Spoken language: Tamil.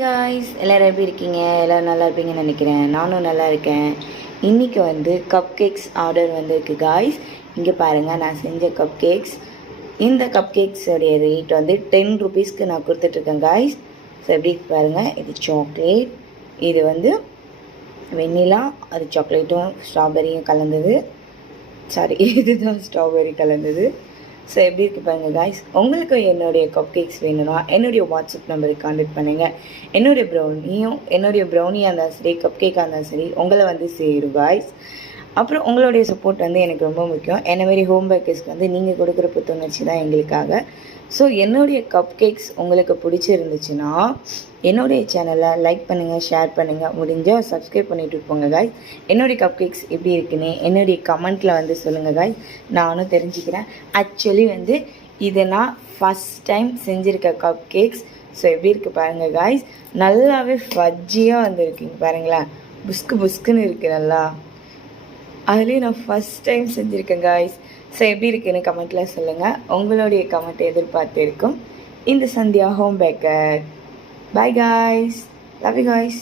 காய்ஸ், எல்லோரும் எப்படி இருக்கீங்க? எல்லோரும் நல்லா இருப்பீங்கன்னு நினைக்கிறேன். நானும் நல்லா இருக்கேன். இன்றைக்கி வந்து கப் கேக்ஸ் ஆர்டர் வந்திருக்கு காய்ஸ். இங்கே பாருங்கள், நான் செஞ்ச கப் கேக்ஸ். இந்த கப் கேக்ஸோடைய ரேட் வந்து 10 ருபீஸ்க்கு நான் கொடுத்துட்ருக்கேன் காய்ஸ். ஸோ எப்படி பாருங்கள், இது சாக்லேட், இது வந்து வெண்ணிலா, அது சாக்லேட்டும் ஸ்ட்ராபெரியும் கலந்தது. சாரி, இதுதான் ஸ்ட்ராபெரி கலந்தது. ஸோ எப்படி இருக்குது பாருங்கள் காய்ஸ். உங்களுக்கு என்னுடைய கப் கேக்ஸ் வேணும்னா என்னுடைய வாட்ஸ்அப் நம்பருக்கு கான்டெக்ட் பண்ணுங்கள். என்னுடைய ப்ரௌனியாக இருந்தாலும் சரி, கப் கேக்காக இருந்தாலும் சரி, உங்களை வந்து சேரும் காய்ஸ். அப்புறம் உங்களுடைய சப்போர்ட் வந்து எனக்கு ரொம்ப முக்கியம். என்ன மாரி ஹோம் பேக்கர்ஸ்க்கு வந்து நீங்கள் கொடுக்குற புத்துணர்ச்சி தான் எங்களுக்காக. ஸோ என்னுடைய கப் கேக்ஸ் உங்களுக்கு பிடிச்சிருந்துச்சுன்னா என்னுடைய சேனலை லைக் பண்ணுங்கள், ஷேர் பண்ணுங்கள், முடிஞ்சால் சப்ஸ்கிரைப் பண்ணிட்டு போங்க காய்ஸ். என்னுடைய கப் கேக்ஸ் எப்படி இருக்குன்னு என்னுடைய கமெண்ட்டில் வந்து சொல்லுங்கள் காய்ஸ், நானும் தெரிஞ்சுக்கிறேன். ஆக்சுவலி வந்து இதை நான் ஃபஸ்ட் டைம் செஞ்சுருக்க கப் கேக்ஸ். ஸோ எப்படி இருக்குது பாருங்கள் காய்ஸ், நல்லாவே ஃபஜ்ஜியாக வந்துருக்குங்க பாருங்களேன், புஸ்கு புஸ்குன்னு இருக்குது நல்லா. அதுலேயும் நான் ஃபஸ்ட் டைம் செஞ்சுருக்கேன் காய்ஸ். ஸோ எப்படி இருக்குன்னு கமெண்ட்டில் சொல்லுங்கள். உங்களுடைய கமெண்ட் எதிர்பார்த்து இருக்கும் இந்த Sandhya home Baker. Bye guys. Love you guys.